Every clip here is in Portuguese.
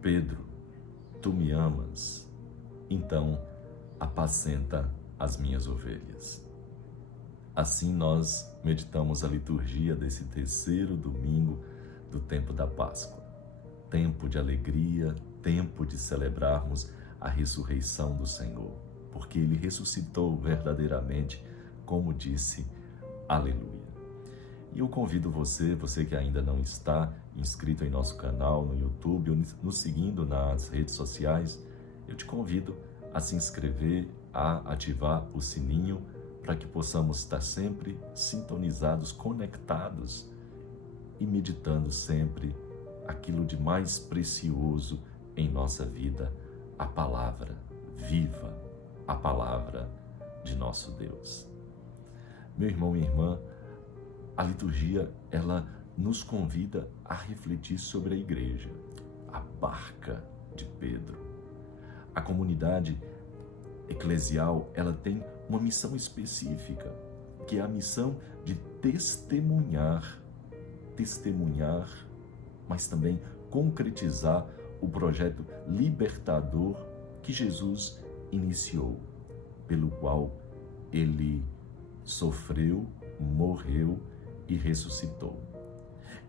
Pedro, tu me amas? Então apacenta as minhas ovelhas. Assim nós meditamos a liturgia desse terceiro domingo do tempo da Páscoa. Tempo de alegria, tempo de celebrarmos a ressurreição do Senhor, porque Ele ressuscitou verdadeiramente, como disse, aleluia. E eu convido você que ainda não está inscrito em nosso canal no YouTube ou nos seguindo nas redes sociais, eu te convido a se inscrever, a ativar o sininho para que possamos estar sempre sintonizados, conectados e meditando sempre aquilo de mais precioso em nossa vida, a palavra viva, a palavra de nosso Deus. Meu irmão e irmã, a liturgia, ela nos convida a refletir sobre a igreja, a barca de Pedro. A comunidade eclesial, ela tem uma missão específica, que é a missão de testemunhar, mas também concretizar o projeto libertador que Jesus iniciou, pelo qual ele sofreu, morreu e ressuscitou.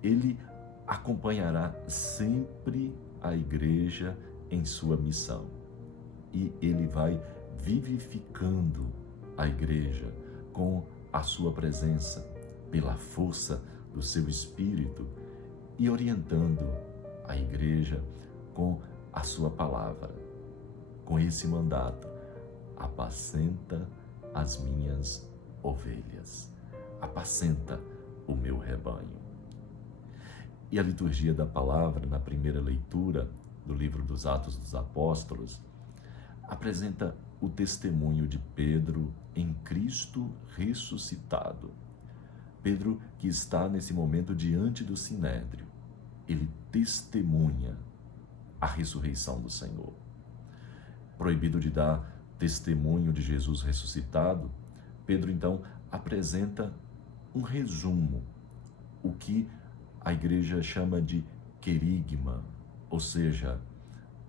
Ele acompanhará sempre a igreja em sua missão e ele vai vivificando a igreja com a sua presença, pela força do seu Espírito e orientando a igreja com a sua palavra, com esse mandato: apacenta as minhas ovelhas, apacenta o meu rebanho. E a liturgia da palavra, na primeira leitura do livro dos Atos dos Apóstolos, apresenta o testemunho de Pedro em Cristo ressuscitado. Pedro, que está nesse momento diante do Sinédrio, ele testemunha a ressurreição do Senhor. Proibido de dar testemunho de Jesus ressuscitado, Pedro então apresenta um resumo, o que a igreja chama de querigma, ou seja,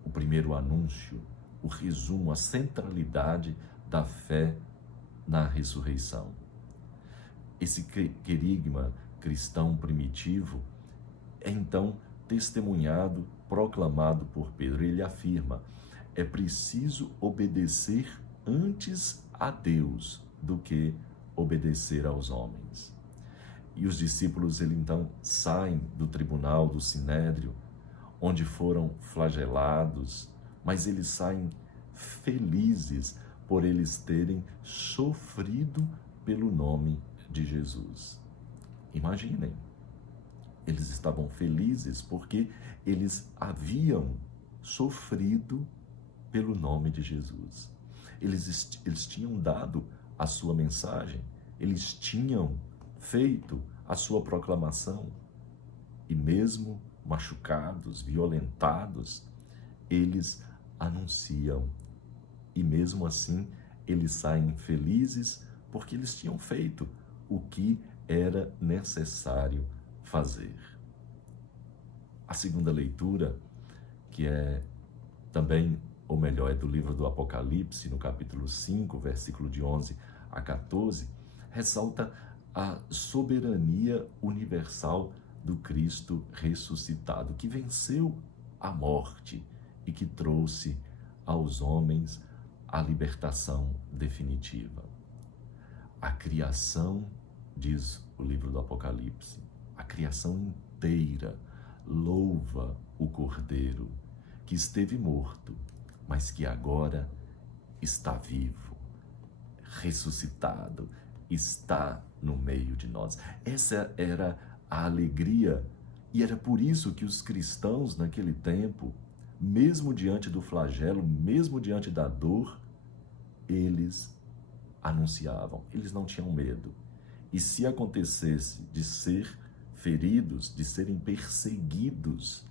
o primeiro anúncio, o resumo, a centralidade da fé na ressurreição. Esse querigma cristão primitivo é então testemunhado, proclamado por Pedro. Ele afirma: é preciso obedecer antes a Deus do que obedecer aos homens. E os discípulos, então, saem do tribunal, do Sinédrio, onde foram flagelados, mas eles saem felizes por eles terem sofrido pelo nome de Jesus. Imaginem, eles estavam felizes porque eles haviam sofrido pelo nome de Jesus. Eles tinham dado a sua mensagem, eles tinham feito a sua proclamação e mesmo machucados, violentados, eles anunciam e mesmo assim eles saem felizes porque eles tinham feito o que era necessário fazer. A segunda leitura, que é também, ou melhor, é do livro do Apocalipse, no capítulo 5, versículo de 11 a 14, ressalta a soberania universal do Cristo ressuscitado, que venceu a morte e que trouxe aos homens a libertação definitiva. A criação, diz o livro do Apocalipse, a criação inteira louva o Cordeiro, que esteve morto, mas que agora está vivo, ressuscitado, está no meio de nós. Essa era a alegria, e era por isso que os cristãos naquele tempo, mesmo diante do flagelo, mesmo diante da dor, eles anunciavam, eles não tinham medo. E se acontecesse de ser feridos, de serem perseguidos,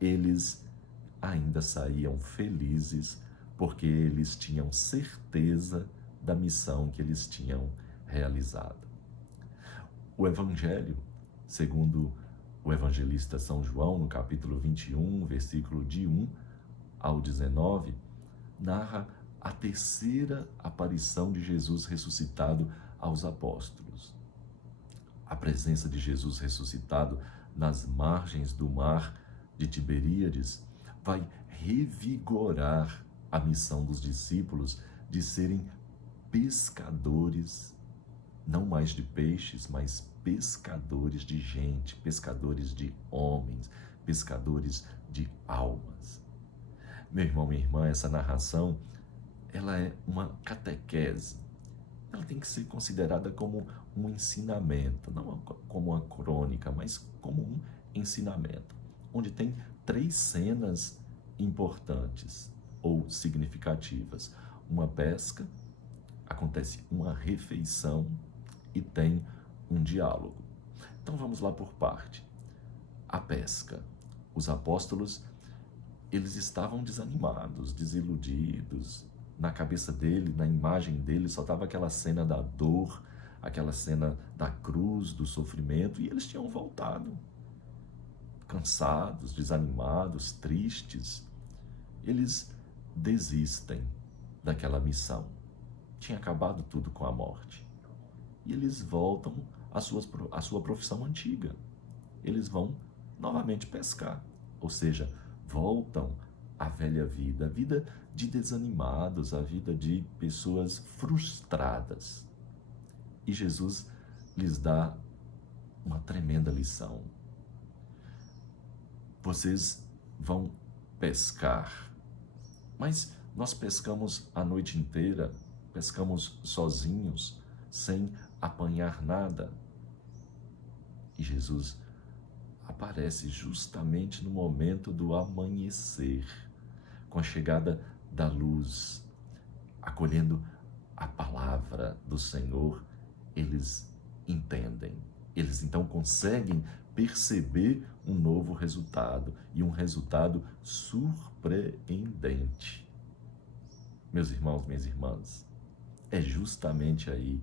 eles ainda saíam felizes, porque eles tinham certeza da missão que eles tinham realizado. O Evangelho, segundo O evangelista São João, no capítulo 21, versículo de 1 ao 19, narra a terceira aparição de Jesus ressuscitado aos apóstolos. A presença de Jesus ressuscitado nas margens do mar de Tiberíades vai revigorar a missão dos discípulos de serem pescadores, não mais de peixes, mas pescadores de gente, pescadores de homens, pescadores de almas. Meu irmão, minha irmã, essa narração, ela é uma catequese. Ela tem que ser considerada como um ensinamento, não como uma crônica, mas como um ensinamento, onde tem 3 cenas importantes ou significativas. Uma pesca, acontece uma refeição e tem um diálogo. Então vamos lá por parte. A pesca. Os apóstolos, eles estavam desanimados, desiludidos. Na cabeça dele, na imagem dele, só estava aquela cena da dor, aquela cena da cruz, do sofrimento, e eles tinham voltado, cansados, desanimados, tristes. Eles desistem daquela missão. Tinha acabado tudo com a morte. E eles voltam à sua profissão antiga. Eles vão novamente pescar, ou seja, voltam à velha vida, a vida de desanimados, a vida de pessoas frustradas. E Jesus lhes dá uma tremenda lição. Vocês vão pescar, mas nós pescamos a noite inteira, pescamos sozinhos, sem apanhar nada. E Jesus aparece justamente no momento do amanhecer, com a chegada da luz, acolhendo a palavra do Senhor. Eles entendem, eles então conseguem perceber um novo resultado, e um resultado surpreendente. Meus irmãos, minhas irmãs, é justamente aí,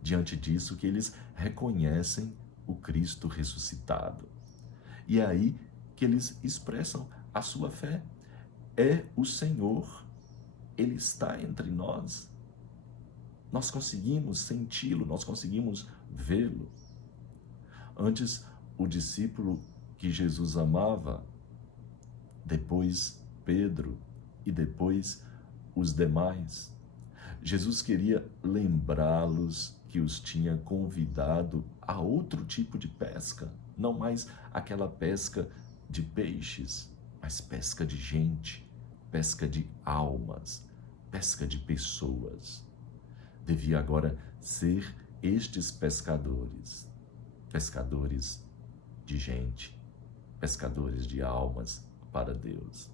diante disso, que eles reconhecem o Cristo ressuscitado. E é aí que eles expressam a sua fé. É o Senhor, Ele está entre nós. Nós conseguimos senti-lo, nós conseguimos vê-lo. Antes, o discípulo que Jesus amava, depois Pedro e depois os demais. Jesus queria lembrá-los que os tinha convidado a outro tipo de pesca, não mais aquela pesca de peixes, mas pesca de gente, pesca de almas, pesca de pessoas. Devia agora ser estes pescadores, pescadores de gente, pescadores de almas para Deus.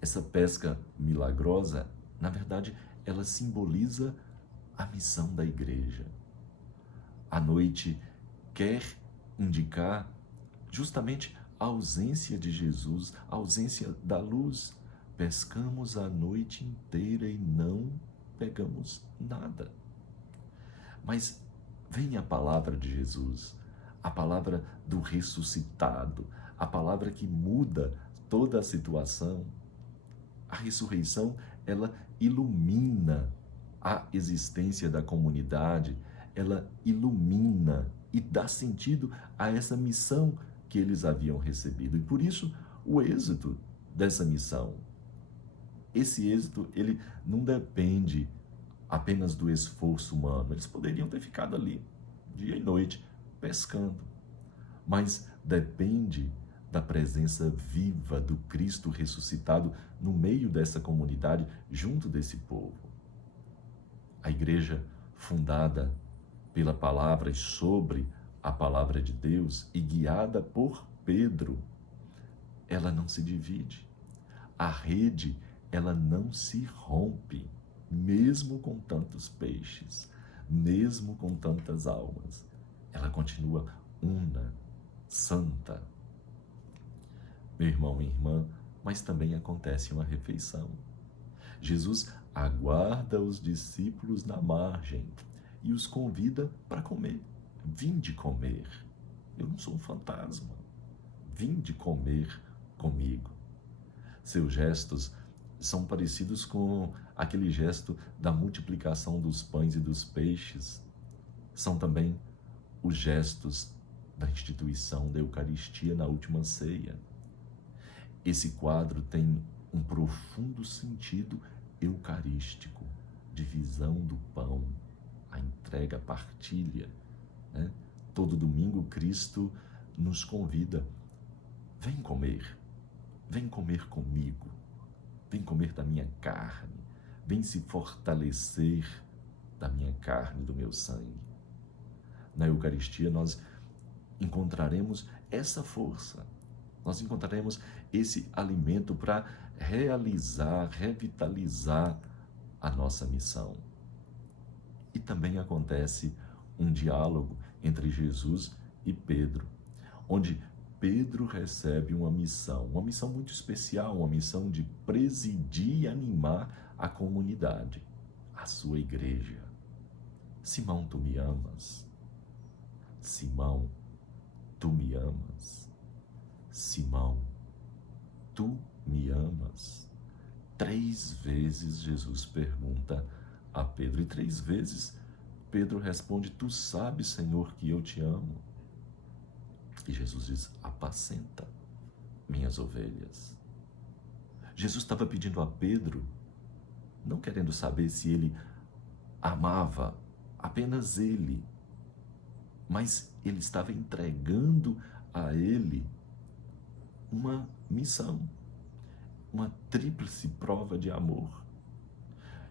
Essa pesca milagrosa, na verdade, ela simboliza a missão da igreja. A noite quer indicar justamente a ausência de Jesus, a ausência da luz. Pescamos a noite inteira e não pegamos nada. Mas vem a palavra de Jesus, a palavra do ressuscitado, a palavra que muda toda a situação. A ressurreição, ela ilumina a existência da comunidade, ela ilumina e dá sentido a essa missão que eles haviam recebido. E por isso, o êxito dessa missão. Esse êxito, ele não depende apenas do esforço humano. Eles poderiam ter ficado ali, dia e noite, pescando. Mas depende da presença viva do Cristo ressuscitado no meio dessa comunidade, junto desse povo. A igreja fundada pela palavra e sobre a palavra de Deus e guiada por Pedro, ela não se divide. A rede, ela não se rompe, mesmo com tantos peixes, mesmo com tantas almas. Ela continua una, santa. Meu irmão, minha irmã, mas também acontece uma refeição. Jesus aguarda os discípulos na margem e os convida para comer. Vinde comer. Eu não sou um fantasma. Vinde comer comigo. Seus gestos são parecidos com aquele gesto da multiplicação dos pães e dos peixes. São também os gestos da instituição da Eucaristia na última ceia. Esse quadro tem um profundo sentido eucarístico, divisão do pão, a entrega, a partilha, né? Todo domingo Cristo nos convida: vem comer comigo, vem comer da minha carne, vem se fortalecer da minha carne, do meu sangue. Na Eucaristia nós encontraremos essa força, nós encontraremos esse alimento para realizar, revitalizar a nossa missão. E também acontece um diálogo entre Jesus e Pedro, onde Pedro recebe uma missão muito especial, uma missão de presidir e animar a comunidade, a sua igreja. Simão, tu me amas? Simão, tu me amas? Simão, tu me amas? 3 vezes Jesus pergunta a Pedro, e 3 vezes Pedro responde: tu sabes, Senhor, que eu te amo. E Jesus diz: apacenta minhas ovelhas. Jesus estava pedindo a Pedro, não querendo saber se ele amava apenas ele, mas ele estava entregando a ele uma missão, uma tríplice prova de amor,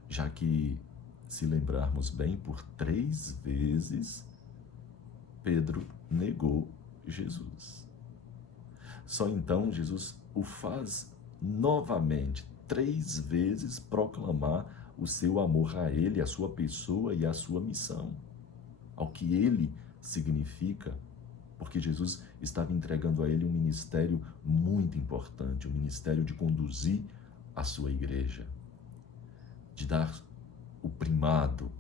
já que, se lembrarmos bem, por 3 vezes Pedro negou Jesus. Só então Jesus o faz novamente, 3 vezes, proclamar o seu amor a ele, a sua pessoa e a sua missão, ao que ele significa, porque Jesus estava entregando a ele um ministério muito importante, o ministério de conduzir a sua igreja, de dar o primado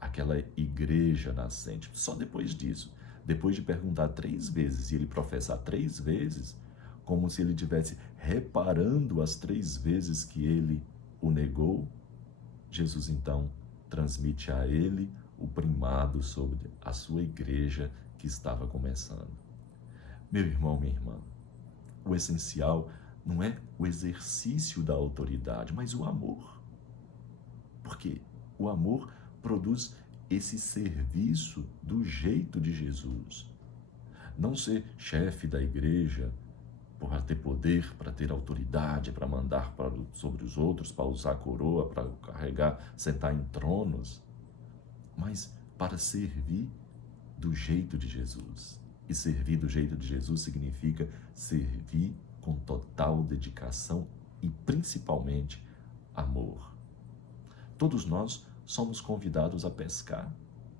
àquela igreja nascente. Só depois disso, depois de perguntar 3 vezes e ele professar 3 vezes, como se ele estivesse reparando as 3 vezes que ele o negou, Jesus então transmite a ele o primado sobre a sua igreja que estava começando. Meu irmão, minha irmã, o essencial não é o exercício da autoridade, mas o amor. Porque o amor produz esse serviço do jeito de Jesus. Não ser chefe da igreja para ter poder, para ter autoridade, para mandar sobre os outros, para usar a coroa, para carregar, sentar em tronos, mas para servir do jeito de Jesus. E servir do jeito de Jesus significa servir com total dedicação e principalmente amor. Todos nós somos convidados a pescar.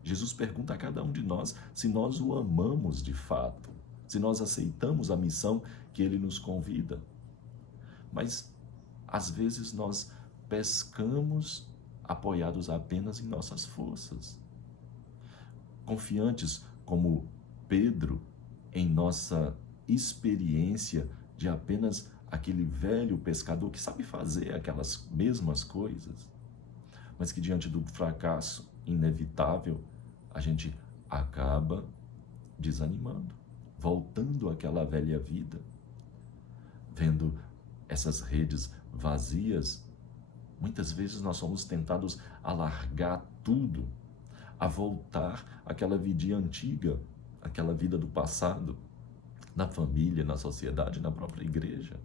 Jesus pergunta a cada um de nós se nós o amamos de fato, se nós aceitamos a missão que ele nos convida. Mas, às vezes, nós pescamos apoiados apenas em nossas forças, confiantes como Pedro em nossa experiência de apenas aquele velho pescador que sabe fazer aquelas mesmas coisas, mas que diante do fracasso inevitável, a gente acaba desanimando, voltando àquela velha vida, vendo essas redes vazias. Muitas vezes nós somos tentados a largar tudo, a voltar àquela vidinha antiga, aquela vida do passado, na família, na sociedade, na própria igreja.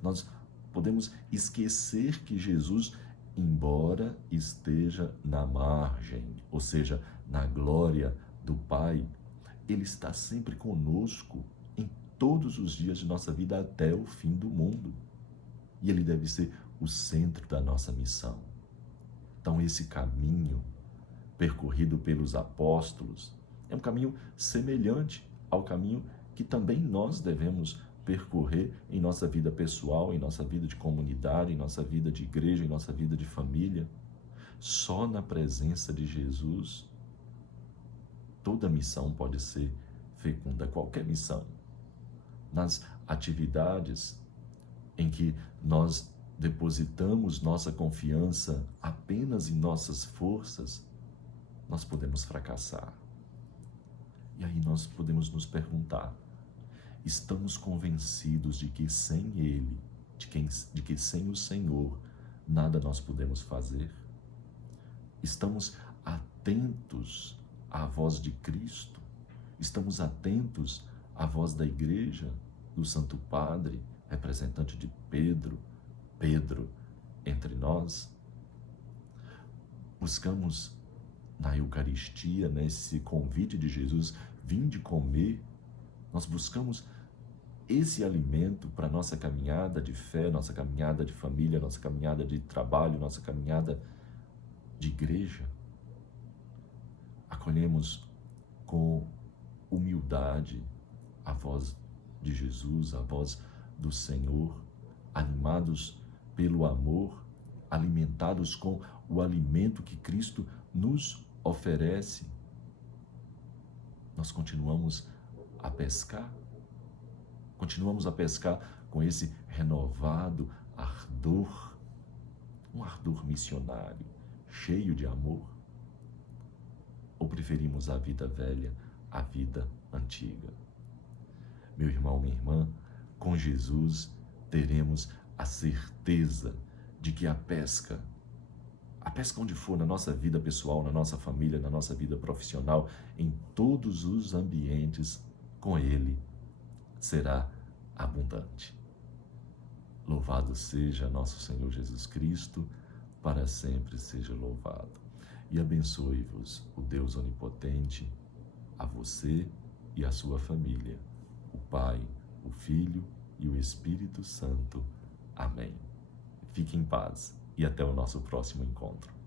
Nós podemos esquecer que Jesus, embora esteja na margem, ou seja, na glória do Pai, Ele está sempre conosco em todos os dias de nossa vida até o fim do mundo. E Ele deve ser o centro da nossa missão. Então, esse caminho percorrido pelos apóstolos é um caminho semelhante ao caminho que também nós devemos percorrer em nossa vida pessoal, em nossa vida de comunidade, em nossa vida de igreja, em nossa vida de família. Só na presença de Jesus toda missão pode ser fecunda, qualquer missão, nas atividades em que nós depositamos nossa confiança apenas em nossas forças, nós podemos fracassar. E aí nós podemos nos perguntar: estamos convencidos de que sem Ele, de que sem o Senhor, nada nós podemos fazer? Estamos atentos à voz de Cristo? Estamos atentos à voz da Igreja, do Santo Padre, representante de Pedro entre nós? Buscamos na Eucaristia, nesse convite de Jesus, vinde comer, nós buscamos esse alimento para a nossa caminhada de fé, nossa caminhada de família, nossa caminhada de trabalho, nossa caminhada de igreja. Acolhemos com humildade a voz de Jesus, a voz do Senhor, animados pelo amor, alimentados com o alimento que Cristo nos oferece. Nós continuamos a pescar com esse renovado ardor, um ardor missionário, cheio de amor? Ou preferimos a vida velha, a vida antiga? Meu irmão, minha irmã, com Jesus teremos a certeza de que a pesca onde for, na nossa vida pessoal, na nossa família, na nossa vida profissional, em todos os ambientes, com Ele, será abundante. Louvado seja nosso Senhor Jesus Cristo, para sempre seja louvado. E abençoe-vos o Deus Onipotente, a você e a sua família, o Pai, o Filho e o Espírito Santo. Amém. Fique em paz e até o nosso próximo encontro.